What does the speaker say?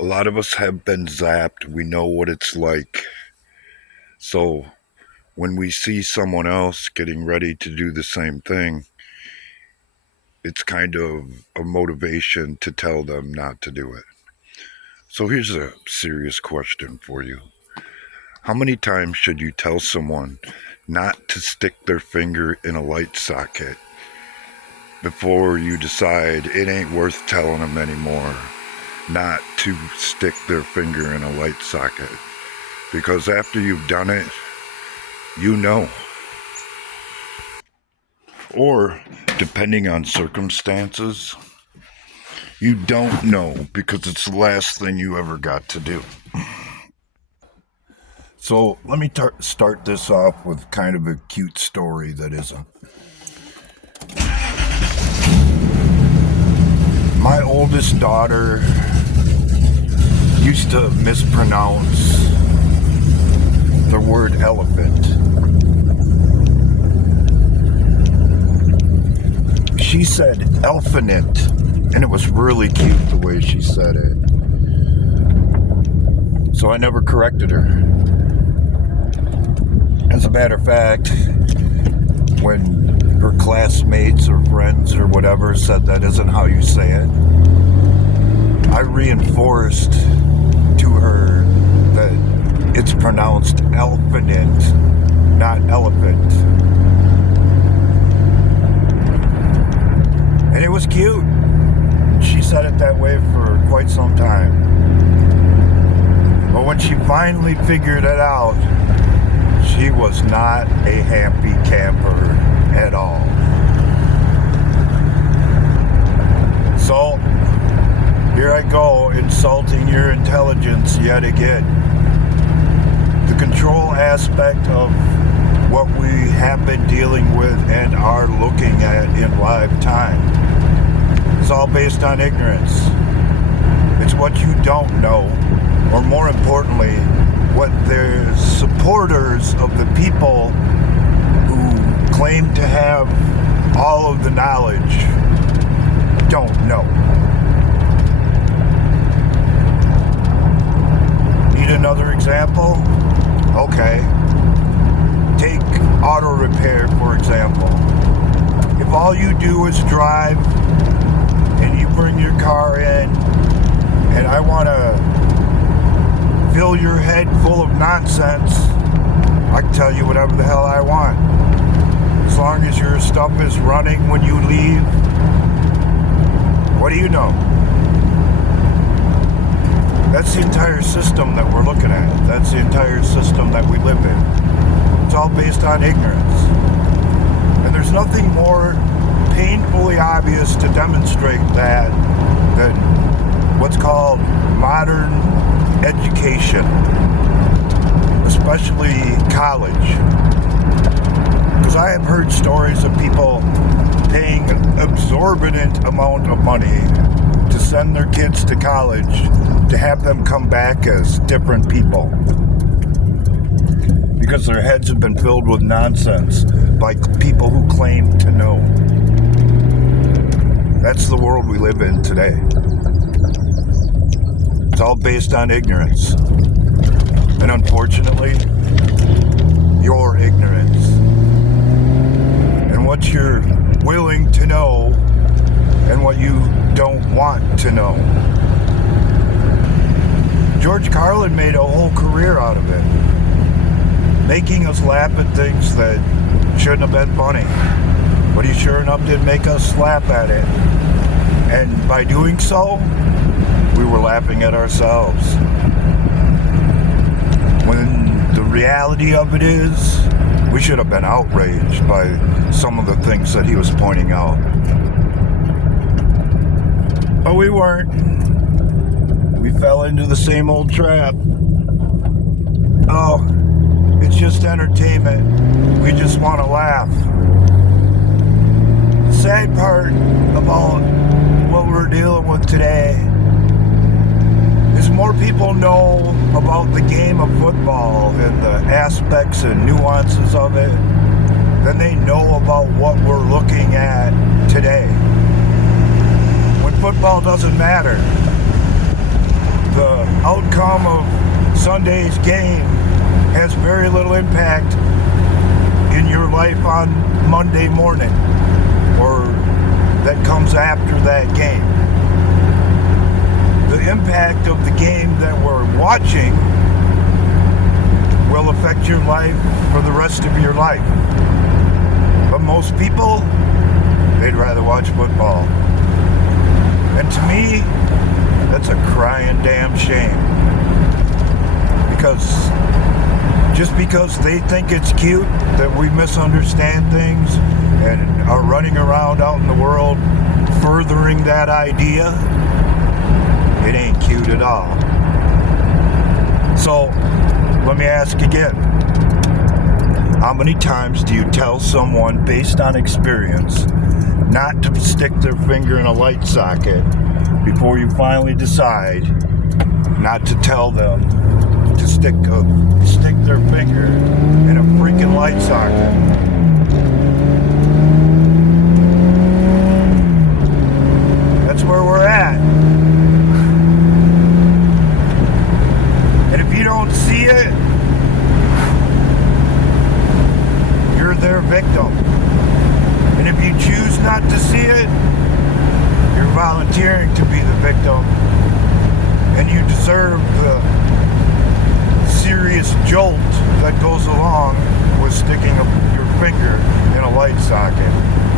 A lot of us have been zapped. We know what it's like. So when we see someone else getting ready to do the same thing, it's kind of a motivation to tell them not to do it. So here's a serious question for you. How many times should you tell someone not to stick their finger in a light socket before you decide it ain't worth telling them anymore not to stick their finger in a light socket? Because after you've done it, you know. Or, depending on circumstances, you don't know because it's the last thing you ever got to do. So let me start this off with kind of a cute story that isn't. My oldest daughter used to mispronounce the word elephant. She said Elphonent, and it was really cute the way she said it. So I never corrected her. As a matter of fact, when her classmates or friends or whatever said that isn't how you say it, I reinforced to her that it's pronounced Elphonent, not elephant. And it was cute. She said it that way for quite some time. But when she finally figured it out, she was not a happy camper at all. So, here I go, insulting your intelligence yet again. The control aspect of what we have been dealing with and are looking at in live time is all based on ignorance. It's what you don't know, or more importantly, what the supporters of the people who claim to have all of the knowledge don't know. Need another example? Okay. Take auto repair, for example. If all you do is drive and you bring your car in and I want to fill your head full of nonsense, I can tell you whatever the hell I want. As long as your stuff is running when you leave, what do you know? That's the entire system that we're looking at. That's the entire system that we live in. It's all based on ignorance. And there's nothing more painfully obvious to demonstrate that than what's called modern education, especially college. Because I have heard stories of people paying an exorbitant amount of money to send their kids to college to have them come back as different people. Because their heads have been filled with nonsense by people who claim to know. That's the world we live in today. It's all based on ignorance. And unfortunately, your ignorance. And what you're willing to know and what you don't want to know. George Carlin made a whole career out of it, making us laugh at things that shouldn't have been funny. But he sure enough did make us laugh at it. And by doing so, we were laughing at ourselves. When the reality of it is, we should have been outraged by some of the things that he was pointing out. But we weren't. We fell into the same old trap. Oh, it's just entertainment. We just want to laugh. The sad part about what we're dealing with today is more people know about the game of football and the aspects and nuances of it than they know about what we're looking at today. When football doesn't matter, the outcome of Sunday's game has very little impact in your life on Monday morning or that comes after that game. The impact of the game that we're watching will affect your life for the rest of your life. But most people, they'd rather watch football. And to me, that's a crying damn shame. Because just because they think it's cute that we misunderstand things and are running around out in the world furthering that idea, it ain't cute at all. So, let me ask again. How many times do you tell someone based on experience not to stick their finger in a light socket before you finally decide not to tell them to stick their finger in a freaking light socket? That's where we're at. And if you don't see it, you're their victim. And if you choose not to see it, you're volunteering to be the victim. And you deserve the serious jolt that goes along with sticking your finger in a light socket.